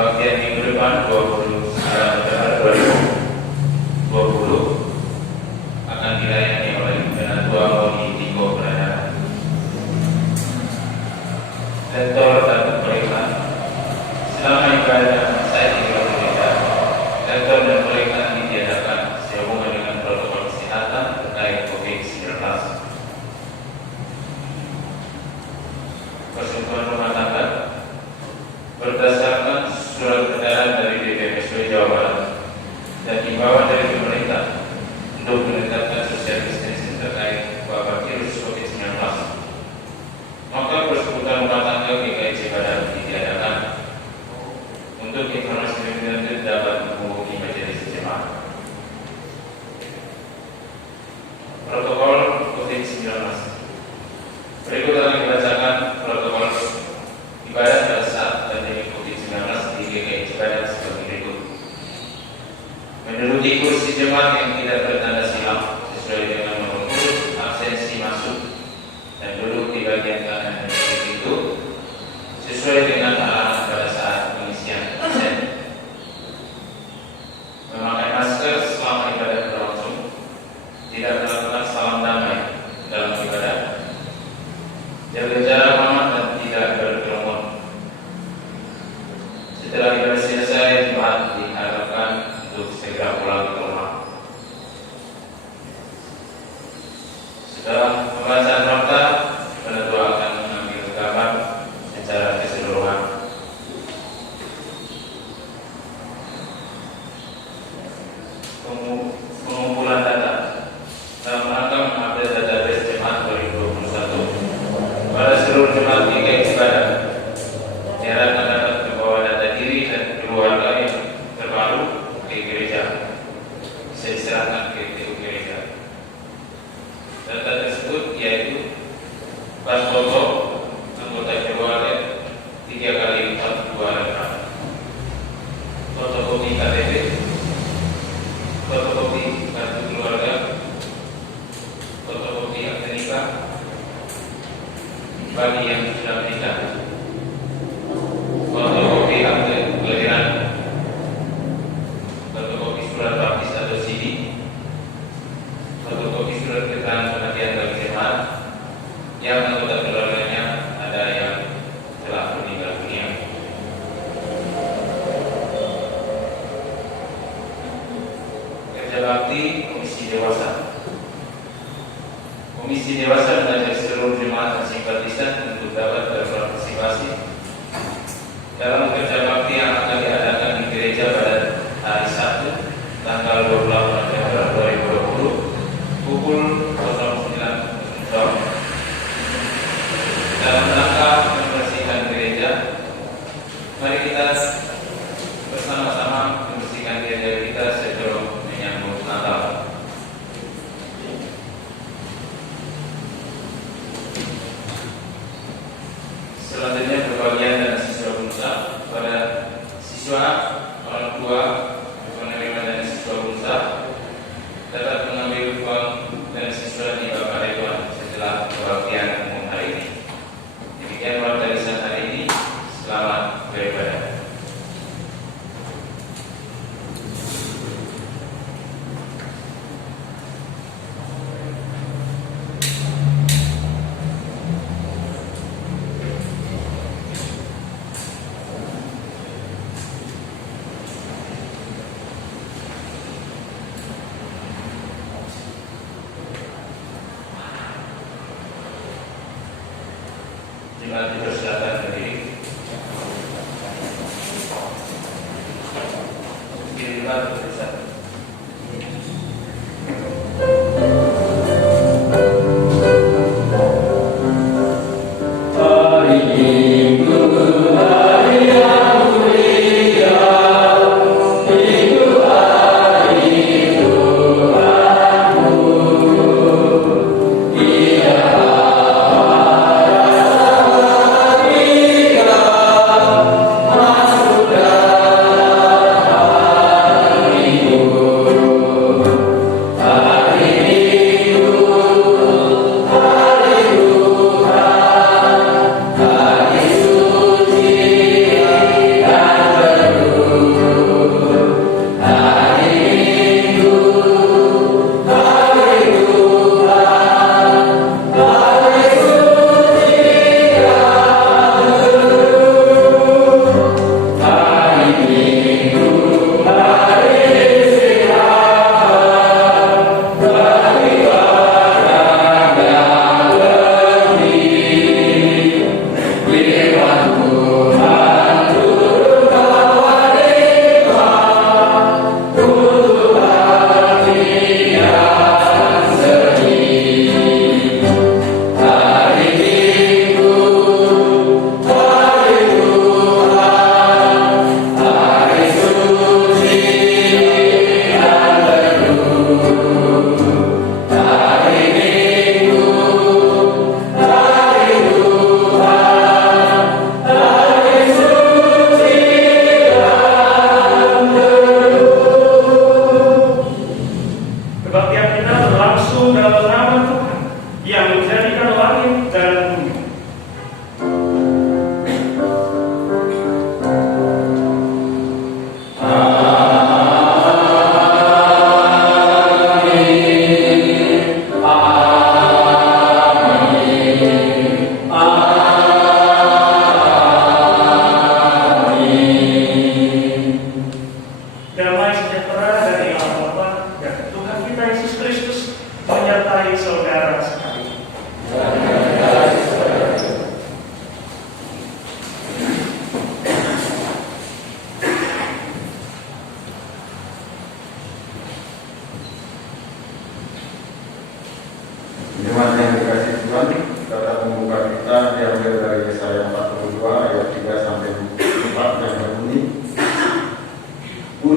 kebaktian minggu depan 29 November 2020 akan dilayani oleh Penatua Moni Tiko Pradana, Lektor dan Peleklan. Selama ibadah saya di gereja, lektor dan peleklan ditiadakan sehubungan dengan protokol kesehatan terkait COVID-19. Persentuhan rumah tangga berdasarkan surat edaran dari DPPSW Jawa Barat dan himbauan dari pemerintah untuk menetapkan social distancing terkait wabah virus COVID-19, maka persekutuan rumah tangga GKI Cibadak ditiadakan. Untuk informasi lebih lanjut dapat menghubungi majelis jemaat. Protokol COVID-19. Berikut akan dibacakan protokol ibadah pada saat pandemi COVID-19 di GKI Cibadak sebagai berikut. Menduduki kursi jemaat yang tidak bertanda silang sesuai dengan nomor urut absensi masuk dan duduk di bagian kanan dan kiri pintu sesuai dengan arahan pada saat pengisian absen. Memakai masker selama ibadah berlangsung, tidak melakukan salam damai dalam ibadah, jaga jarak aman dan tidak berkerumun. Setelah ibadah selesai, jemaat diharapkan untuk segera pulang ke rumah. Setelah pembacaan fakta, penatua akan mengambil gambar secara keseluruhan. Pengumpulan data dalam rangka mengupdate database jemaat 2021 pada seluruh jemaat GKI Cibadak. Diharapkan dapat membawa data diri dan keluarga yang terbaru ke gereja, bisa diserahkan ke TU gereja. Data tersebut yaitu pas foto anggota keluarga 3 kali lipat 2 lembar, fotokopi KTP, fotokopi kartu keluarga, fotokopi akte nikah bagi yang sudah menikah, fotokopi akte kelahiran, fotokopi surat baptis atau CD, fotokopi surat keterangan kematian bagi jemaat yang anggota keluarganya ada yang telah meninggal dunia. Kerja bakti Komisi Dewasa. Komisi Dewasa mengajak seluruh jemaat dan simpatisan untuk dapat berpartisipasi dalam kerja bakti yang akan diadakan di gereja pada hari Sabtu tanggal 28 November 2020 pukul 09.00 dalam rangka membersihkan gereja. Mari kita bersama-sama membersihkan gereja kita sebelum menyambut Natal. Selanjutnya berbagian dan siswa bangsa pada siswa, orang tua, penerima dan siswa bangsa dapat mengambil uang dan siswa di Bapak Ridwan setelah kebaktian umum hari ini. Demikian warta lisan hari ini. Selamat beribadah. Jemaat dipersilakan berdiri. Kiri depan bersatu. Amin.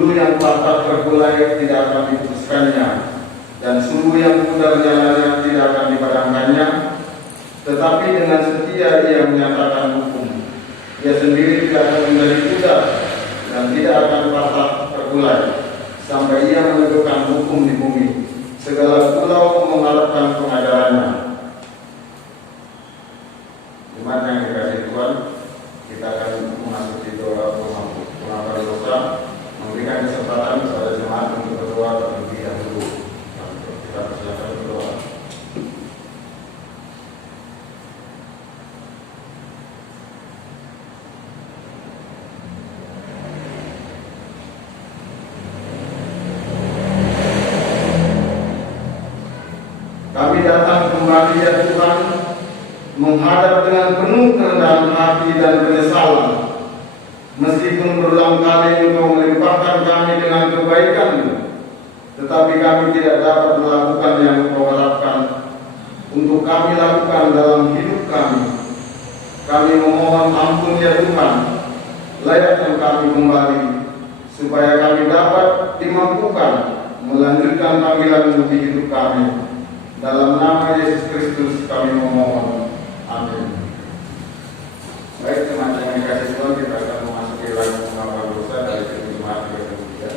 Dulu yang patah terkulai tidak akan diputuskannya, dan sumbu yang pudar jalannya tidak akan dipadamkannya. Tetapi dengan setia ia menyatakan hukum. Ia sendiri tidak akan menjadi pudar dan tidak akan patah terkulai sampai ia menegakkan hukum di bumi. Segala pulau mengharapkan pengajarannya. Jemaat yang dikasihi Tuhan, kita akan memasuki doa pengakuan dosa, memberikan kesempatan kepada jemaat untuk berdoa terlebih dahulu. Kita persilakan berdoa. Kami datang kembali ya Tuhan, menghadap dengan penuh kerendahan hati dan penyesalan. Meskipun berulang kali Engkau melimpahkan kami dengan kebaikan-Mu, tetapi kami tidak dapat melakukan yang Engkau harapkan untuk kami lakukan dalam hidup kami. Kami memohon ampun ya Tuhan, layakkan kami kembali, supaya kami dapat dimampukan melanjutkan panggilan-Mu di hidup kami. Dalam nama Yesus Kristus kami memohon. Amin. Baik, teman-teman yang dikasihi Tuhan, kita akan memasuki lagu pengakuan dosa dari jemaat yang ketiga.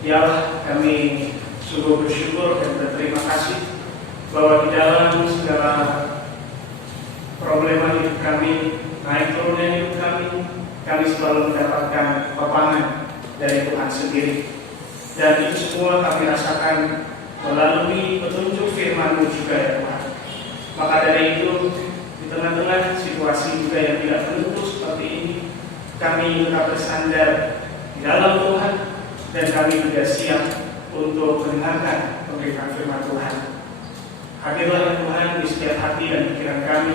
Ya Allah, kami sungguh bersyukur dan berterima kasih bahwa di dalam segala problema hidup kami, naik turunnya hidup kami selalu mendapatkan pepangan dari Tuhan sendiri. Dan itu semua kami rasakan melalui petunjuk firman-Mu juga ya Tuhan. Maka dari itu, di tengah-tengah situasi juga yang tidak menentu seperti ini, kami tetap bersandar di dalam Tuhan, dan kami juga siap untuk mendengarkan pemberitaan firman Tuhan. Hadirlah ya Tuhan di setiap hati dan pikiran kami,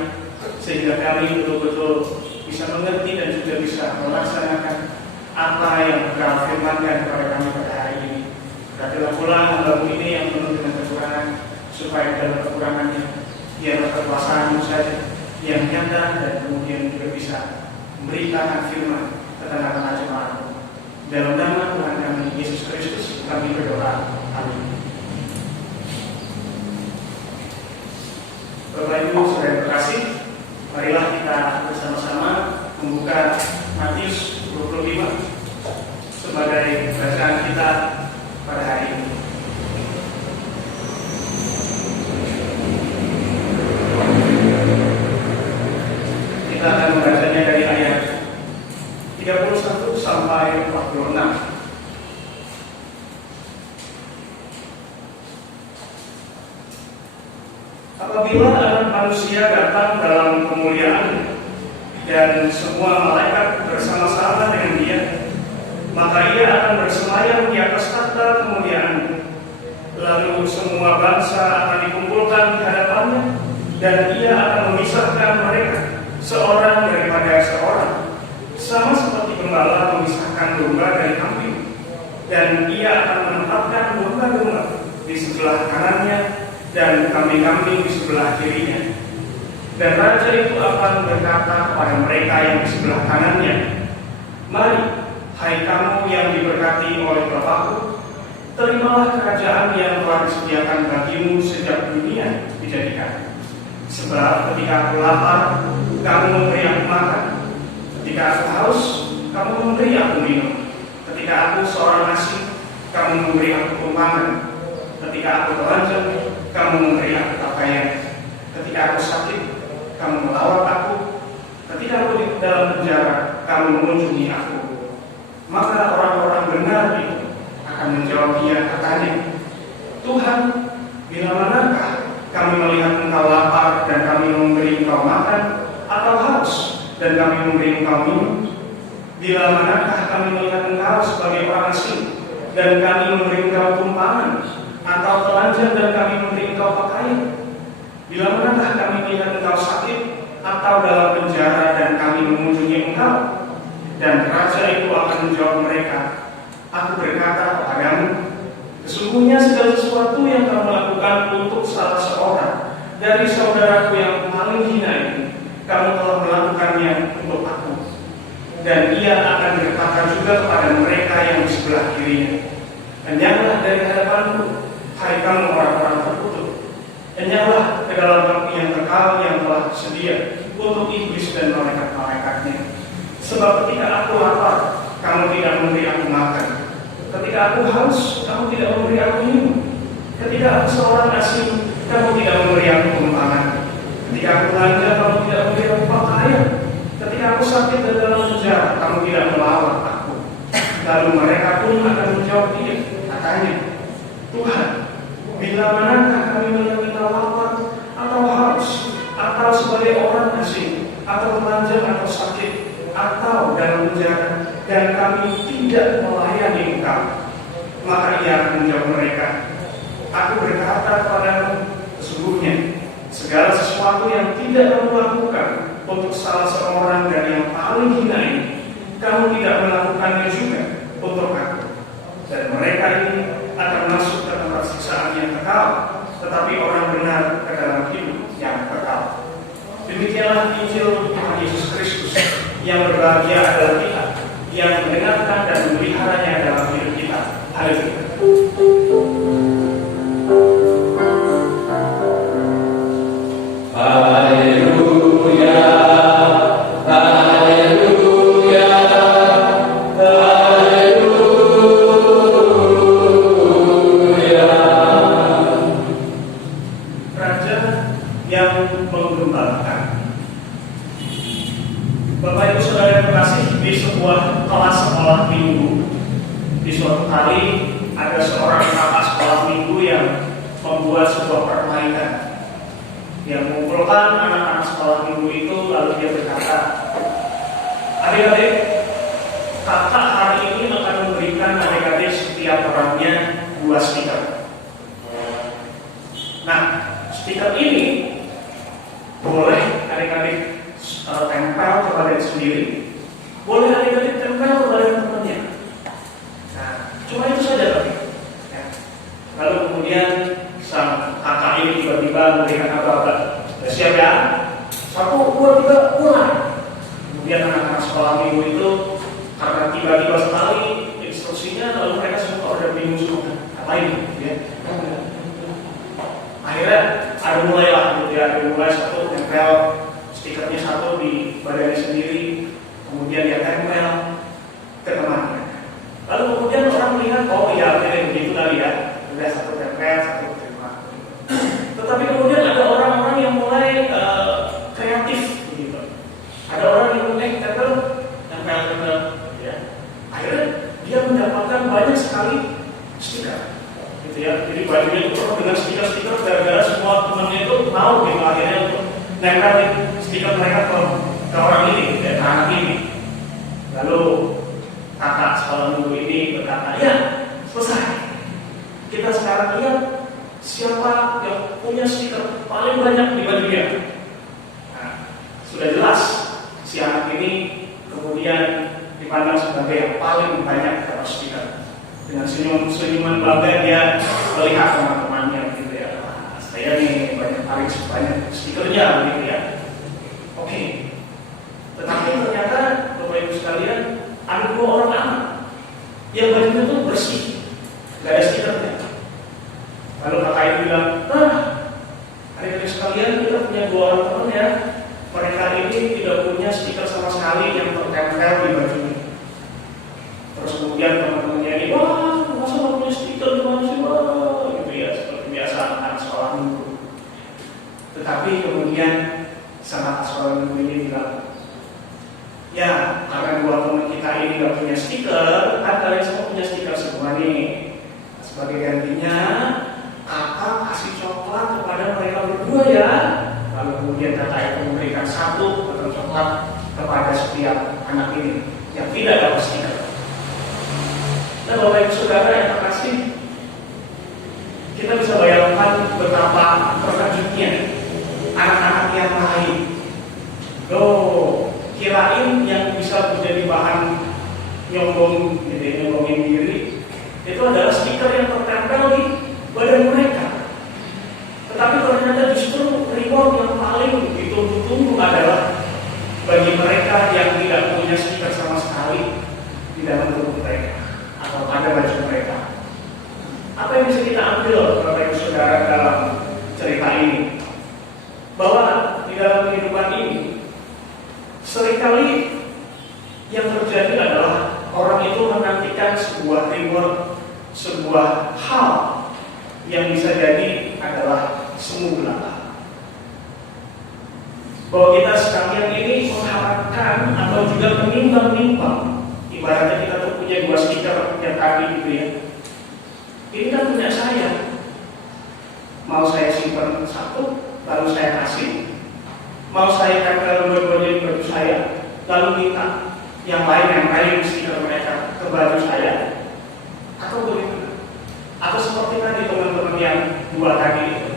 sehingga kami betul-betul bisa mengerti dan juga bisa melaksanakan apa yang Engkau firmankan kepada kami pada hari ini. Berkatilah pula hamba-Mu ini yang penuh dengan kekurangan, supaya dalam kekurangannya biarlah kekuasaan-Mu saja yang nyata dan kemudian juga bisa memberitakan firman ke tengah-tengah jemaat-Mu. Dalam nama Tuhan kami Yesus Kristus kami berdoa. Amin. Bapak Ibu saudara yang terkasih, marilah kita bersama-sama membuka Matius 25 sebagai bacaan kita pada hari ini. Kita akan membacanya dari ayat 31 sampai 46. Apabila Anak Manusia datang dalam kemuliaan dan semua malaikat bersama-sama dengan Dia, maka Ia akan bersemayam di atas tahta kemuliaan. Lalu semua bangsa akan dikumpulkan di hadapannya, dan Ia akan memisahkan mereka seorang daripada seorang, sama seperti gembala memisahkan domba dari kambing. Dan Ia akan menempatkan domba-domba di sebelah kanannya dan kambing-kambing di sebelah kirinya. Dan Raja itu akan berkata kepada mereka yang di sebelah kanannya, "Mari, hai kamu yang diberkati oleh Bapa-Ku, terimalah kerajaan yang telah disediakan bagimu sejak dunia dijadikan. Sebab ketika aku lapar, kamu memberi aku makan. Ketika aku haus, kamu memberi aku minum. Ketika aku seorang asing, kamu memberi aku tumpangan. Ketika aku telanjang, kamu memberi aku pakaian. Ketika aku sakit, kamu melawat aku. Ketika aku di dalam penjara, kamu mengunjungi aku." Maka orang-orang benar itu akan menjawab Dia, katanya, "Tuhan, bila manakah kami melihat Engkau lapar dan kami memberi Engkau makan, atau haus dan kami memberi Engkau minum? Bila manakah kami melihat Engkau sebagai orang asing dan kami memberi Engkau tumpangan, atau telanjang dan kami memberi Engkau pakaian? Bila manakah kami melihat Engkau sakit atau dalam penjara dan kami mengunjungi Engkau?" Dan Raja itu akan menjawab mereka, "Aku berkata kepadamu, sesungguhnya segala sesuatu yang kamu lakukan untuk salah seorang dari saudaraku yang paling hina ini, kamu telah melakukannya untuk aku." Dan Ia akan berkata juga kepada mereka yang di sebelah kirinya, "Enyahlah dari hadapanku, hai kamu orang-orang terkutuk. Enyahlah ke dalam api yang kekal yang telah tersedia untuk iblis dan malaikat-malaikatnya. Sebab ketika aku lapar, kamu tidak memberi aku makan. Ketika aku haus, kamu tidak memberi aku minum. Ketika aku seorang asing, kamu tidak memberi aku tumpangan. Ketika aku belanja, kamu tidak memberi aku pakaian. Ketika aku sakit dan dalam penjara, kamu tidak melawat aku." Lalu mereka pun akan menjawab Dia, katanya, "Tuhan, bila manakah kami melihat Engkau lapar atau haus, atau sebagai orang asing, atau telanjang atau sakit, atau dalam penjara, dan kami tidak melayani Engkau?" Maka Ia akan menjawab mereka, "Aku berkata kepadamu, sesungguhnya segala sesuatu yang tidak kamu lakukan untuk salah seorang dari yang paling hina ini, kamu tidak melakukannya juga untuk aku." Dan mereka ini akan masuk ke tempat siksaan yang kekal, tetapi orang benar ke dalam hidup yang kekal. Demikianlah Injil Tuhan Yesus Kristus, yang berbahagia adalah kita yang mendengarkan dan memeliharanya dalam hidup kita. Haleluya. Haleluya, haleluya, haleluya. suatu kali ada seorang kakak sekolah minggu yang membuat sebuah permainan yang mengumpulkan anak-anak sekolah minggu itu, lalu dia berkata, adik-adik, kakak hari ini akan memberikan adik-adik setiap orangnya 2 stiker. Nah, stiker ini boleh adik-adik tempel kepada diri sendiri, boleh adik-adik tempel kepada temannya. Nah, cuma itu saja tadi. Ya. Lalu kemudian sang kakak ini tiba-tiba memberikan aba-aba. Siap ya? 1, 2, 3, mulai. Kemudian anak-anak sekolah minggu itu karena tiba-tiba sekali instruksinya, lalu mereka semua udah bingung semua. Ngapain? Ya. Akhirnya ada mulailah, ada mulai satu tempel stikernya satu di badannya sendiri, kemudian dia tempel ke temannya. Lalu kemudian orang melihat, oh iya begitu kali ya, udah satu tempel, satu terima. Tetapi kemudian ada orang-orang yang mulai kreatif begitu. Ada orang yang mulai tempel, ya. Akhirnya dia mendapatkan banyak sekali stiker. Gitu ya. Jadi bajunya itu penuh dengan stiker-stiker gara-gara semua temannya itu mau gitu akhirnya untuk nempelin stiker mereka ke orang ini, ke anak ini. Lalu kakak sekolah minggu ini berkata, ya selesai. Kita sekarang lihat siapa yang punya stiker paling banyak di bajunya. Nah, sudah jelas si anak ini kemudian dipandang sebagai yang paling banyak dapat stiker. Dengan senyuman bangga dia melihat teman-temannya gitu ya. Nah, saya nih paling banyak stikernya gitu ya. Oke. Tetapi ternyata Bapak Ibu sekalian ada 2 orang anak yang bajunya itu bersih, nggak ada stikernya. Lalu kakak ini bilang, adik-adik sekalian kita punya 2 orang teman ya. Mereka ini tidak punya stiker sama sekali yang tertempel di bajunya. Terus kemudian teman-temannya ini, wah, masa nggak punya stiker gimana sih, wah, gitu ya, seperti biasa anak sekolah minggu. Tetapi kemudian sang sekolah minggu ini bilang, ya, karena 2 teman kita ini nggak punya stiker, kan kalian semua punya stiker semua nih. Sebagai gantinya, kakak kasih coklat kepada mereka berdua ya. Lalu kemudian kakak itu memberikan 1 potong coklat kepada setiap anak ini yang tidak dapat stiker. Nah, Bapak Ibu Saudara yang terkasih, kita bisa bayangkan betapa terkejutnya anak-anak yang lain. Kirain yang bisa menjadi bahan nyombong, gitu, nyombongin diri, itu adalah stiker yang tertempel di badan mereka. Tetapi ternyata justru reward yang paling ditunggu-tunggu adalah bagi mereka yang tidak punya stiker sama sekali di dalam tubuh mereka atau pada baju mereka. Apa yang bisa kita ambil Bapak Ibu Saudara dalam cerita ini? Bahwa di dalam kehidupan ini seringkali yang terjadi adalah orang itu menantikan sebuah reward, sebuah hal yang bisa jadi adalah semu belaka. Bahwa kita sekalian ini mengharapkan atau juga menimbang-nimbang, ibaratnya kita tuh punya 2 stiker yang tadi gitu ya. Ini kan punya saya. Mau saya simpan 1, lalu saya kasih. Mau saya tempel 2-2 di baju saya, lalu minta yang lain stiker mereka ke baju saya. Atau bagaimana? Atau seperti tadi teman-teman yang 2 tadi itu,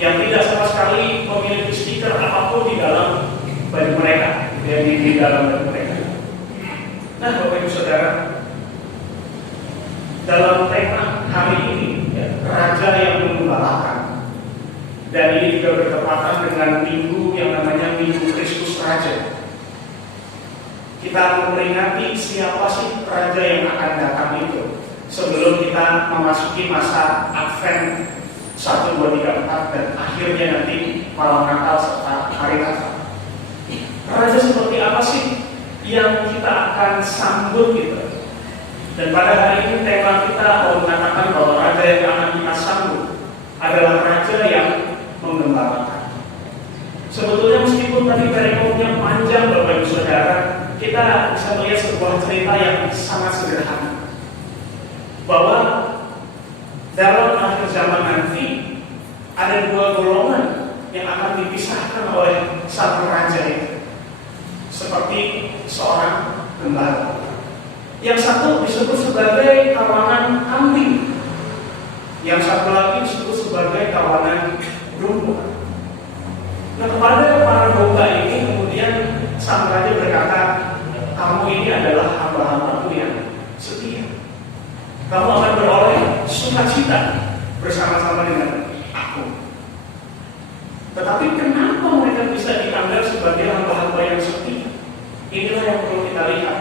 yang tidak sama sekali memiliki stiker apapun di dalam baju mereka, di dalam baju mereka. Nah, Bapak Ibu Saudara, dalam tema hari ini, ya, Raja yang Menggembalakan, dan ini juga bertepatan dengan minggu yang namanya Minggu Kristus Raja. Kita memperingati siapa sih Raja yang akan datang itu sebelum kita memasuki masa Advent 1, 2, 3, 4 dan akhirnya nanti malam Natal serta hari Natal. Raja seperti apa sih yang kita akan sambut gitu? Dan pada hari ini tema kita mengatakan bahwa Raja yang akan kita sambut adalah Raja yang menggembalakan. Sebetulnya meskipun tadi perikopnya panjang Bapak Ibu Saudara, kita bisa melihat sebuah cerita yang sangat sederhana. bahwa dalam akhir zaman nanti ada dua golongan yang akan dipisahkan oleh sang raja itu, seperti seorang gembala. Yang satu disebut sebagai kawanan kambing, yang satu lagi disebut sebagai kawanan domba. Nah, kepada para domba ini kemudian sang raja berkata, kamu ini adalah hamba-hambaku yang setia. Kamu akan beroleh sukacita bersama-sama dengan aku. Tetapi kenapa mereka bisa dianggap sebagai hamba-hamba yang setia? Inilah yang perlu kita lihat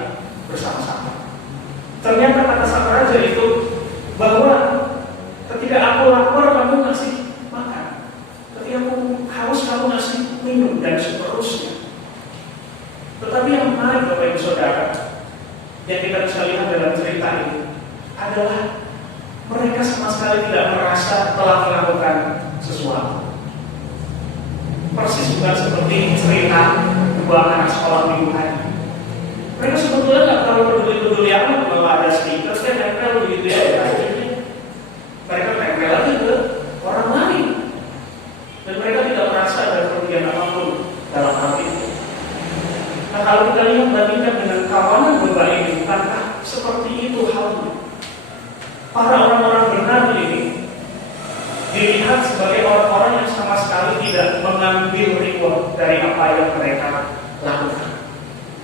bersama-sama. Ternyata kata sang raja itu bahwa ketika aku lapar kamu ngasih makan, ketika aku haus kamu ngasih minum, dan seterusnya. Tetapi yang menarik Bapak Ibu Saudara, yang kita bisa lihat dalam cerita ini adalah mereka sama sekali tidak merasa telah melakukan sesuatu. Persis bukan seperti cerita dua anak sekolah minggu hari. Mereka sebetulnya nggak terlalu peduli amat kalau ada stiker, saya tempel begitu ya. Mereka tempel lagi ke orang lain, dan mereka tidak merasa ada kerugian apapun dalam hal itu. Nah, kalau kita lihat bandingkan dengan kawanan domba ini, bukankah seperti itu halnya? Para orang-orang benar ini dilihat sebagai orang-orang yang sama sekali tidak mengambil reward dari apa yang mereka lakukan,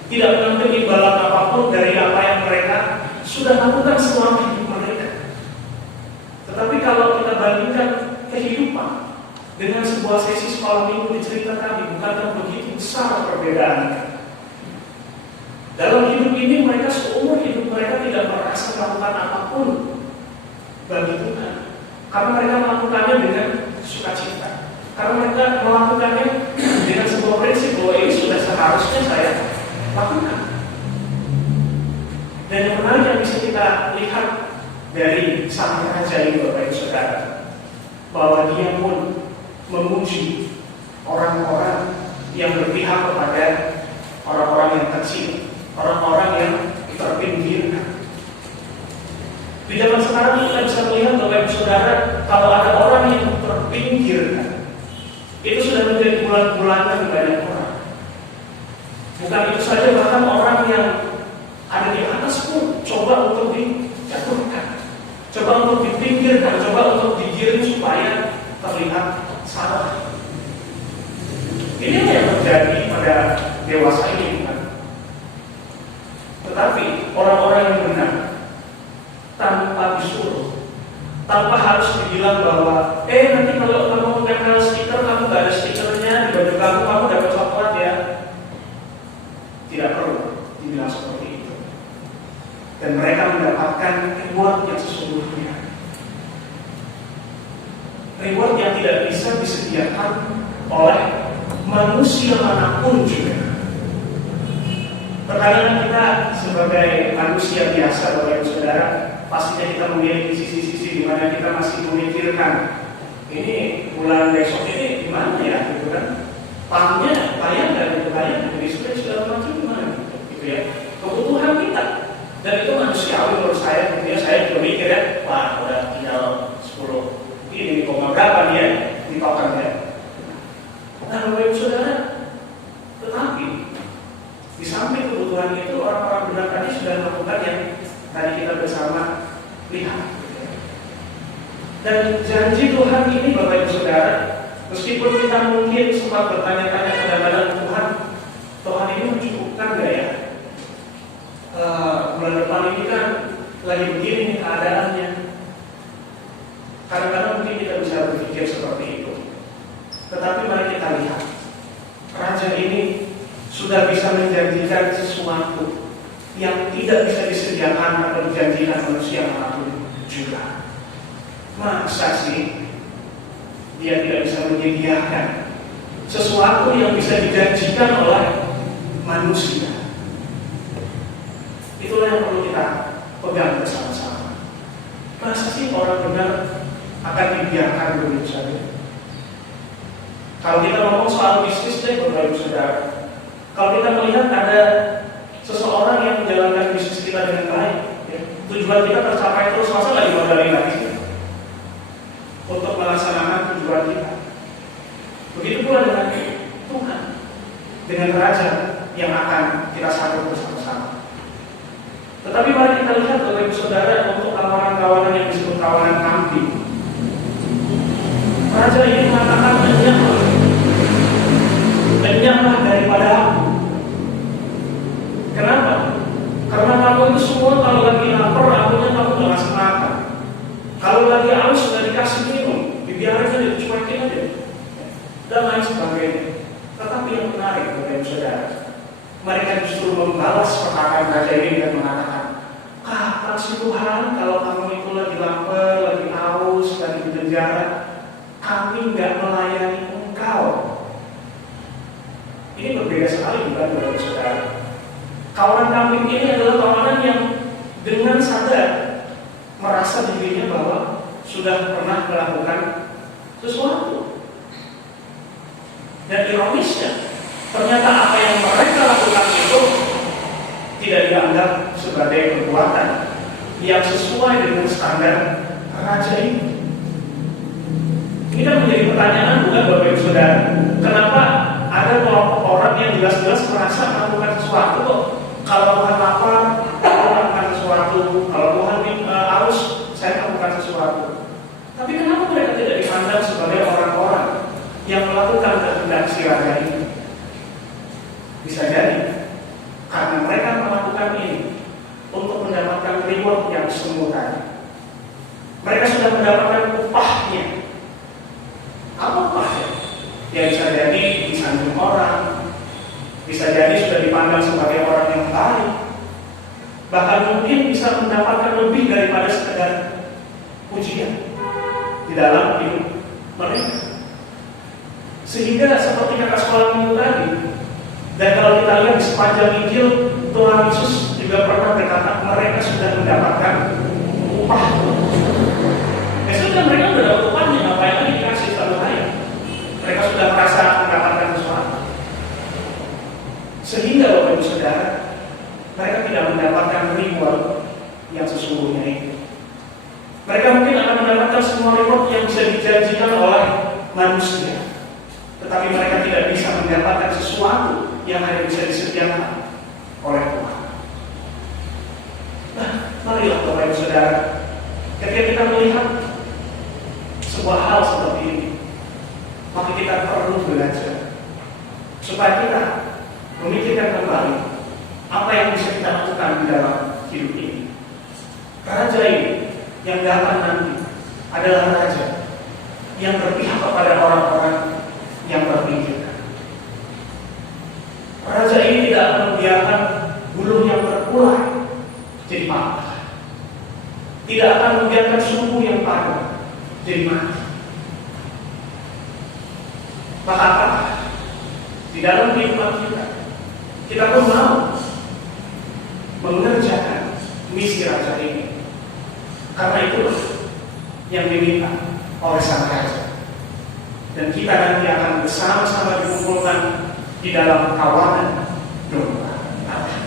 tidak mengambil imbalan apapun dari apa yang mereka sudah lakukan selama hidup mereka. Tetapi kalau kita bandingkan kehidupan dengan sebuah sesi sekolah minggu di cerita tadi, bukankah begitu besar perbedaannya? Dalam hidup ini mereka seumur hidup mereka tidak merasa melakukan apapun bagi Tuhan, karena mereka melakukannya dengan sukacita, karena mereka melakukannya dengan sebuah prinsip bahwa ini sudah seharusnya saya lakukan. Dan yang menarik yang bisa kita lihat dari sang raja ini Bapak Ibu Saudara, bahwa dia pun memuji orang-orang yang berpihak kepada orang-orang yang kecil, orang-orang yang terpinggirkan. Di zaman sekarang kita bisa melihat Bapak Ibu Saudara, kalau ada orang yang terpinggirkan, itu sudah menjadi bulan-bulanan banyak orang. Bukan itu saja, bahkan orang yang ada di atas pun coba untuk dijatuhkan, coba untuk dipinggirkan, coba untuk digiring supaya terlihat salah. Ini yang terjadi pada dewasa ini, bukan? Tetapi orang-orang yang benar, tanpa disuruh, tanpa harus dibilang bahwa nanti kalau kamu nempel stiker, kamu gak ada stikernya di baju kamu dapat coklat ya. Tidak perlu dibilang seperti itu. Dan mereka mendapatkan reward yang sesungguhnya, reward yang tidak bisa disediakan oleh manusia manapun juga. Pertanyaan kita sebagai manusia biasa, Bapak Ibu Saudara, pastinya kita memiliki sisi-sisi di mana kita masih memikirkan, ini bulan besok ini gimana ya, gitu kan? Pahnya bayar dan bayar, display segala macam gimana, gitu ya? Kebutuhan kita, dan itu manusiawi menurut saya. Kemudian saya juga mikir ya, wah udah tinggal 10 ini koma berapa dia ditokan ya. Nah, Bapak Ibu Saudara, tetapi di samping kebutuhan itu, orang-orang benar tadi sudah melakukan yang tadi kita bersama lihat. Dan janji Tuhan ini Bapak Ibu Saudara, meskipun kita mungkin sempat bertanya-tanya kadang-kadang, Tuhan ini mencukupkan gak ya? Bulan depan ini kan lagi begini nih keadaannya. Kadang-kadang mungkin kita bisa berpikir seperti itu. Tetapi mari kita lihat, raja ini sudah bisa menjanjikan sesuatu yang tidak bisa disediakan atau dijanjikan manusia manapun juga. Masa sih dia tidak bisa menyediakan sesuatu yang bisa dijanjikan oleh manusia? Itulah yang perlu kita pegang bersama-sama. Masa sih orang benar akan dibiarkan begitu saja? Kalau kita ngomong soal bisnis deh Bapak Ibu Saudara, kalau kita melihat ada seseorang yang menjalankan bisnis kita dengan baik, ya, tujuan kita tercapai terus, masa Kalau lagi haus sudah dikasih minum, dibiarkan aja, dicuekin aja, dan lain sebagainya. Tetapi yang menarik, Bapak Ibu Saudara, mereka justru membalas perkataan raja ini dan mengatakan, kapan sih Tuhan kalau kamu itu lagi lapar, lagi haus, lagi di penjara, kami nggak melayani engkau. Ini berbeda sekali bukan, Bapak Ibu Saudara. Kawanan kambing ini adalah kawanan yang dengan sadar merasa dirinya bahwa sudah pernah melakukan sesuatu. Dan ironisnya, ternyata apa yang mereka lakukan itu tidak dianggap sebagai perbuatan yang sesuai dengan standar raja ini. Ini kan menjadi pertanyaan bukan, Bapak Ibu Saudara, kenapa ada kelompok orang yang jelas-jelas merasa melakukan sesuatu kok? Kalau Tuhan lapar, saya melakukan sesuatu. Kalau Tuhan haus, saya melakukan sesuatu. Tapi kenapa mereka tidak dipandang sebagai orang-orang yang melakukan kehendak si raja ini? Bisa jadi karena mereka melakukan ini untuk mendapatkan reward yang semu tadi. Mereka sudah mendapatkan upahnya. Apa upahnya? Ya bisa jadi disanjung orang, bisa jadi sudah dipandang sebagai orang yang baik, bahkan mungkin bisa mendapatkan lebih daripada sekedar pujian di dalam hidup mereka. Sehingga seperti kata sekolah minggu tadi, dan kalau kita lihat di sepanjang Injil, Tuhan Yesus juga pernah berkata mereka sudah mendapatkan upah. Ya sudah, mereka sudah dapat upahnya, ngapain lagi dikasih satu hari? Mereka sudah merasa mendapatkan sesuatu. Sehingga Bapak Ibu Saudara, mereka tidak mendapatkan reward yang sesungguhnya itu. Mereka mungkin akan mendapatkan semua reward yang bisa dijanjikan oleh manusia, tetapi mereka tidak bisa mendapatkan sesuatu yang hanya bisa disediakan oleh Tuhan. Nah, marilah Bapak Ibu Saudara, ketika kita melihat sebuah hal seperti ini, maka kita perlu belajar supaya kita memikirkan kembali apa yang bisa kita lakukan di dalam hidup ini. Raja ini yang datang nanti adalah raja yang berpihak kepada orang-orang yang berpikirkan. Raja ini tidak akan membiarkan bulu yang berulah jadi patah, tidak akan membiarkan suku yang padat jadi mati. Maka di dalam kehidupan kita pun mau mengerjakan misi raja ini, karena itulah yang diminta oleh sang raja. Dan kita nanti akan bersama-sama dikumpulkan di dalam kawanan domba Allah.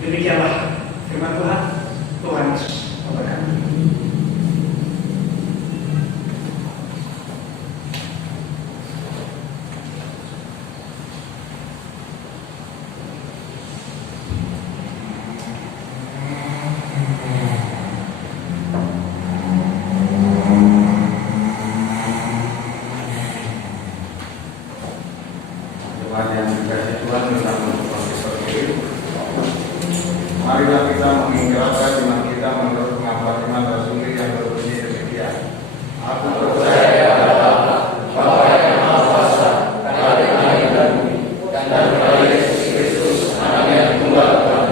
Demikianlah firman Tuhan. Tuhan Yesus memberkati. Marilah kita mengingatkan iman kita menurut pengakuan iman Rasul yang berbunyi demikian. Aku percaya bahwa Yang Maha Kuasa, Bapa langit dan bumi, dan kepada Yesus Kristus, Anaknya yang tunggal Tuhan,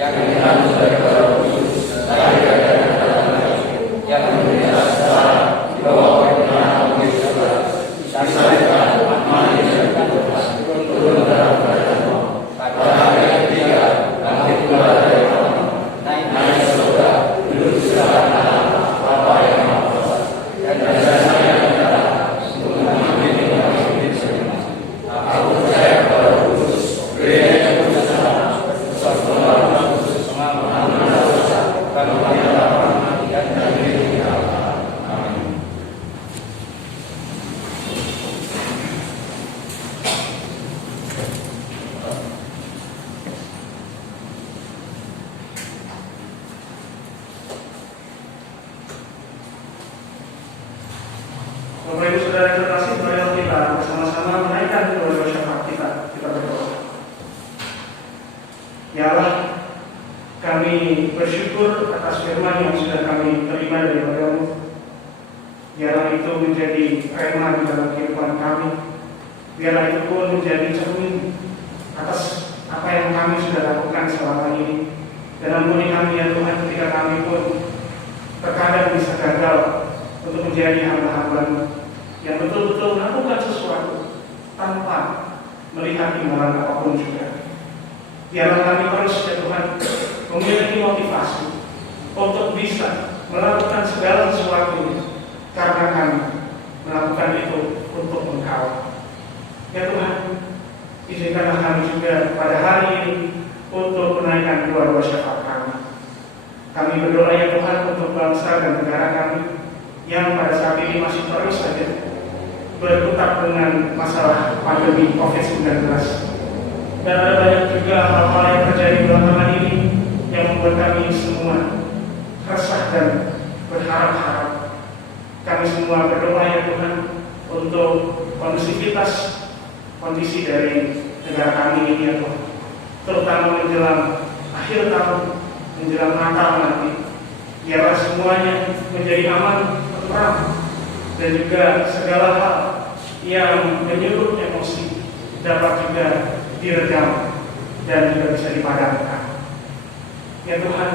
yang dikandung dari Roh Kudus, lahir dari darah daging, yang menderita secara di bawah pimpinan Bukit Sabar, disalibkan, mati dan dikuburkan, turun ke dalam kerajaan Allah. Pada hari yang ketiga, bangkit kembali dari orang, naik ke surga, duduk di sebelah kanan Bapa yang Maha Kuasa, dan jasanya yang datang untuk memimpin yang hidup semua. Aku percaya kepada Roh Kudus, gereja yang kudus dan persatuan Roh Kudus, pengampunan dosa, kebangkitan orang mati dan hidup kekal. Amin. Bapak Ibu Saudara yang terkasih, marilah kita bersama-sama menaikkan doa syafaat kita. Kita berdoa. Ya Allah, kami bersyukur atas firman yang sudah kami terima dari menjadi rema di dalam kehidupan kami. Biarlah itu pun menjadi cermin atas apa yang kami sudah lakukan selama ini. Dan ampuni kami ya Tuhan ketika kami pun terkadang bisa gagal untuk menjadi hamba-hamba yang betul-betul melakukan sesuatu tanpa melihat imbalan apapun juga. Biarlah kami terus ya Tuhan memiliki motivasi untuk bisa melakukan segala sesuatu karena kami melakukan itu untuk Engkau. Ya Tuhan, izinkanlah kami juga pada hari ini untuk menaikkan doa-doa syafaat kami. Kami berdoa ya Tuhan untuk bangsa dan negara kami yang pada saat ini masih terus saja berkutat dengan masalah pandemi COVID-19. Dan ada banyak juga hal-hal yang terjadi belakangan ini yang membuat kami semua resah dan berharap-harap. Kami semua berdoa ya Tuhan untuk kondusivitas kondisi dari negara kami ini ya Tuhan, terutama menjelang akhir tahun, menjelang Natal nanti. Biarlah semuanya menjadi aman, tentram, dan juga segala hal yang menyulut emosi dapat juga diredam dan juga bisa dipadamkan. Ya Tuhan,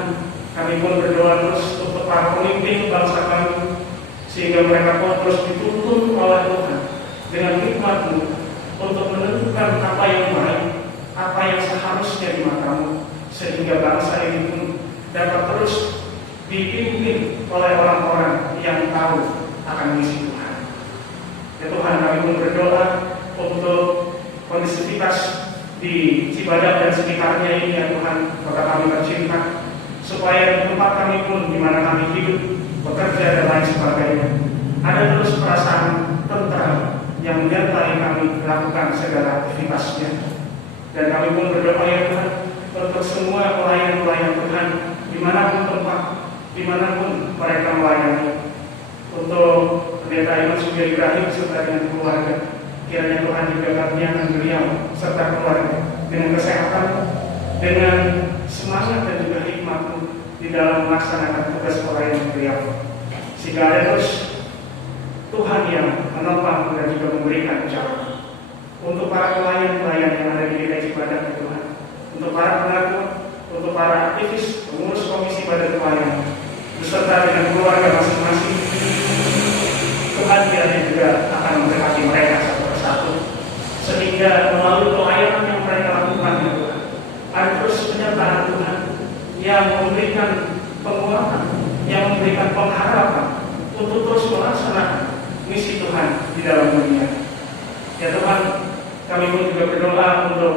kami pun berdoa terus untuk para pemimpin bangsa kami, sehingga mereka pun terus dituntun oleh Tuhan dengan hikmat-Mu untuk menentukan apa yang baik, apa yang seharusnya di mata-Mu, sehingga bangsa ini pun dapat terus dipimpin oleh orang-orang yang tahu akan misi Tuhan. Ya Tuhan, kami pun berdoa untuk kondisivitas di Cibadak dan sekitarnya ini ya Tuhan, kota kami tercinta, supaya di tempat kami pun di mana kami hidup, bekerja dan lain sebagainya, ada terus perasaan tentram yang menyertai kami melakukan segala aktivitasnya. Dan kami pun berdoa ya Tuhan untuk semua pelayan-pelayan Tuhan dimanapun tempat, dimanapun mereka melayani. Untuk Pendeta Iman Sugeng Ibrahim serta dengan keluarga, kiranya Tuhan juga karuniakan beliau serta keluarga dengan kesehatan, dengan semangat dan juga hikmat-Mu di dalam melaksanakan tugas pelayanan beliau, sehingga ada terus Tuhan yang menopang dan juga memberikan jalan untuk para pelayan-pelayan yang ada di DKI Cibadak ya Tuhan, untuk para pengaku, untuk para aktivis, pengurus komisi badan pelayanan, beserta dengan keluarga masing-masing. Tuhan kiranya juga akan memberkati mereka satu persatu, sehingga melalui pelayanan yang mereka lakukan ya Tuhan, ada terus penyertaan Tuhan yang memberikan penguatan, yang memberikan pengharapan untuk terus melaksanakan misi Tuhan di dalam dunia. Ya Tuhan, kami pun juga berdoa untuk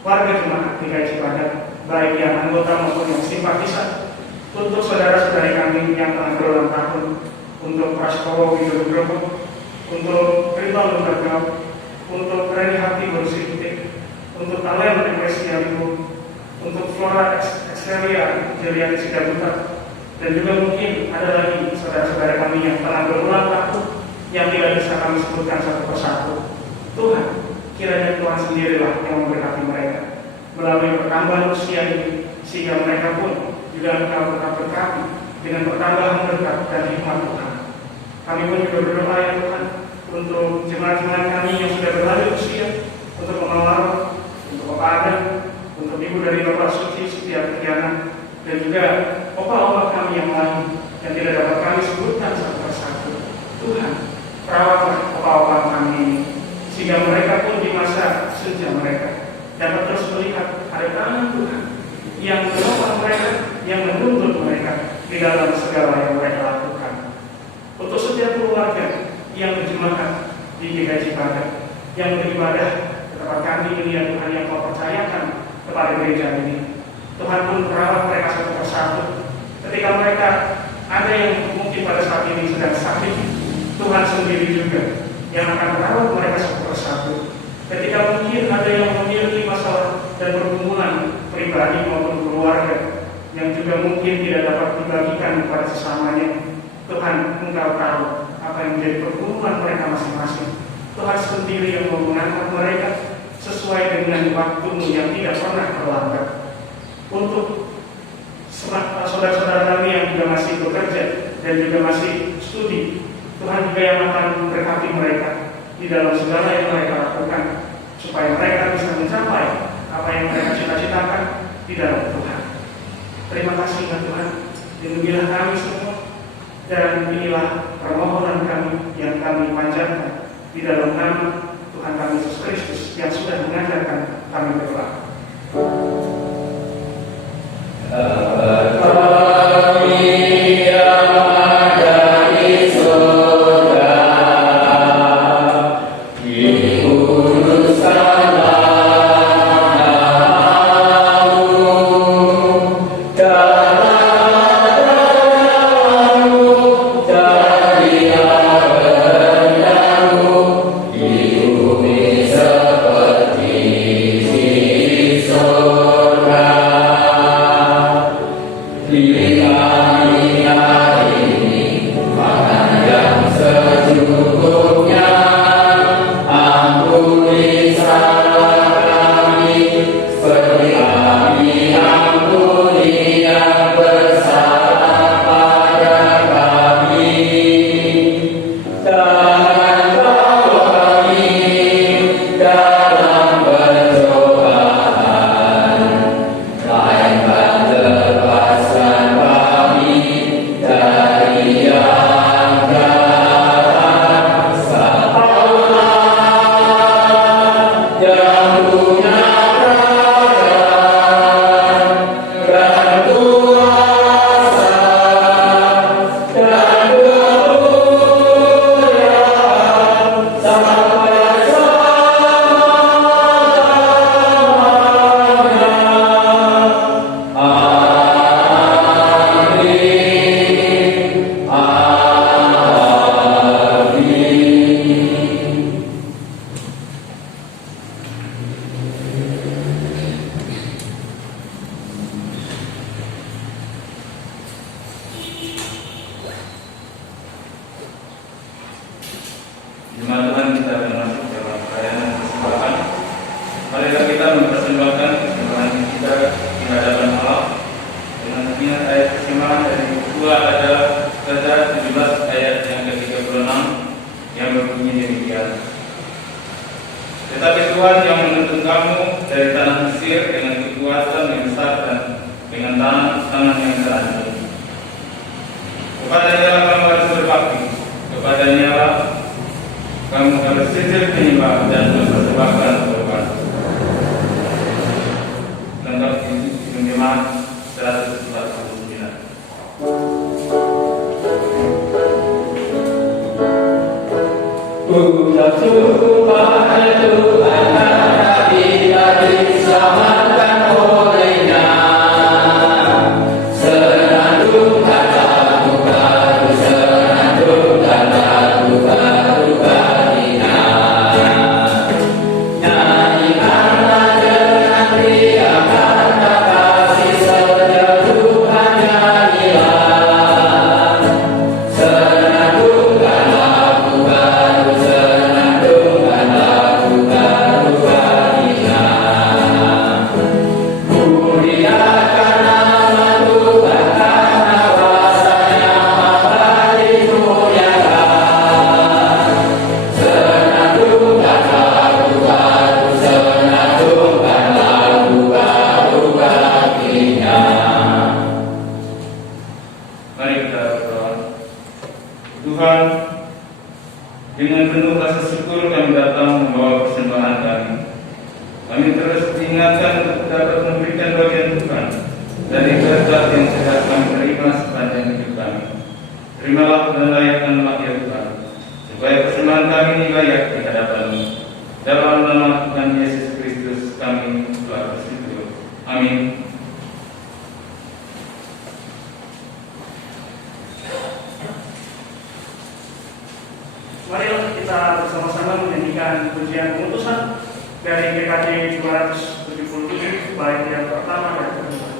warga jemaat DKI Cibadak, baik yang anggota maupun yang simpatisan, untuk saudara-saudari kami yang telah berulang tahun, untuk Prastowo Widodo, untuk Rito Lumbergau, untuk Reni Hati Borsitik, untuk Alem Eklesia Limu, untuk Flora Excelia Jelian Sidabuta, dan juga mungkin ada lagi saudara-saudara kami yang telah berulang tahun yang tidak bisa kami sebutkan satu persatu. Tuhan, kiranya Tuhan sendirilah yang memberkati mereka melalui pertambahan usia ini, sehingga mereka pun juga Engkau tetap berkati dengan pertambahan berkat dan hikmat Tuhan. Kami pun juga berdoa ya Tuhan untuk jemaat-jemaat kami yang sudah berlanjut usia, untuk Mama, untuk Bapak Adam, untuk Ibu dari Bapak Suci Setiap Triana, dan juga opa-opa kami yang lain yang tidak dapat kami sebutkan satu persatu. Tuhan, rawatlah opa-opa kami ini, sehingga mereka pun di masa senja mereka dapat terus melihat ada tangan Tuhan yang menopang mereka, yang menuntun mereka di dalam segala yang mereka lakukan. Untuk setiap keluarga yang berjemaat di DKI Cibadak, yang beribadah ke tempat kami ini ya Tuhan, yang Kau percayakan kepada gereja ini, Tuhan pun merawat mereka satu persatu. Ketika mereka ada yang mungkin pada saat ini sedang sakit, Tuhan sendiri juga yang akan merawat mereka satu persatu. Ketika mungkin ada yang memiliki masalah dan pergumulan pribadi maupun keluarga yang juga mungkin tidak dapat dibagikan kepada sesamanya, Tuhan, Engkau tahu apa yang menjadi pergumulan mereka masing-masing. Tuhan sendiri yang mau mengangkat mereka sesuai dengan waktu-Mu yang tidak pernah terlambat. Untuk saudara-saudara kami yang juga masih bekerja dan juga masih studi, Tuhan juga yang akan memberkati mereka di dalam segala yang mereka lakukan, supaya mereka bisa mencapai apa yang mereka cita-citakan di dalam Tuhan. Terima kasih ya Tuhan, lindungilah kami semua, dan inilah permohonan kami yang kami panjatkan di dalam nama Tuhan kami Yesus Kristus yang sudah mengajarkan kami berdoa. Jemaat Tuhan, kita akan masuk dalam perayaan persembahan. Marilah kita mempersembahkan persembahan kita di hadapan Allah dengan mengingat ayat persembahan dari buku adalah Keluaran 17 ayat yang ke-36 yang berbunyi demikian. Tetapi Tuhan yang menuntun kamu dari tanah Mesir dengan kekuatan yang besar dan dengan tangan yang berani. Kepadanya kamu harus berbakti, kepadanya kamu harus sujud menyembah dan mempersembahkan korban. Lengkap di jemaat 149. Puja kepada Tuhan karena kita diselamatkan olehnya. Senandungkan lagu baru, senandungkan lagu baru baginya. Nyanyikanlah dengan riang karena kasih setia Tuhan nyanyilah. Senandungkan lagu baru, senandungkan lagu baru baginya. Muliakan nama Tuhan karena kuasa-Nya maha dimuliakan. Senandungkan lagu baru, senandungkan lagu baru baginya. Mari kita berdoa. Tuhan, dengan penuh rasa syukur kami datang membawa persembahan kami. Kami terus diingatkan untuk dapat memberikan bagian Tuhan dari berkat yang sudah kami terima sepanjang hidup kami. Terimalah dan layakkanlah ya Tuhan, supaya persembahan kami ini layak di hadapan-Mu. Dalam nama Tuhan Yesus Kristus kami telah bersyukur. Amin. Marilah kita bersama-sama menyanyikan pujian pengutusan dari GKJ 277 baik yang pertama dan kedua.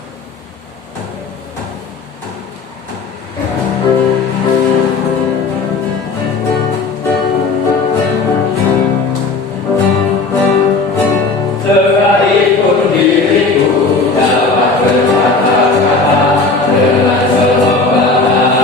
Sekalipun diriku dapat berkata-kata dengan slow bahasa,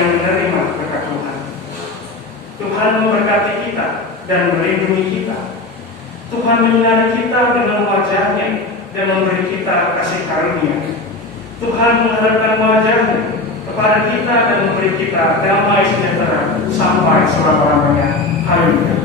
yang menerima berkat Tuhan. Tuhan memberkati kita dan melindungi kita. Tuhan menyinari kita dengan wajah-Nya dan memberi kita kasih karunia. Tuhan menghadapkan wajah-Nya kepada kita dan memberi kita damai sejahtera sampai selama-lamanya. Haleluya.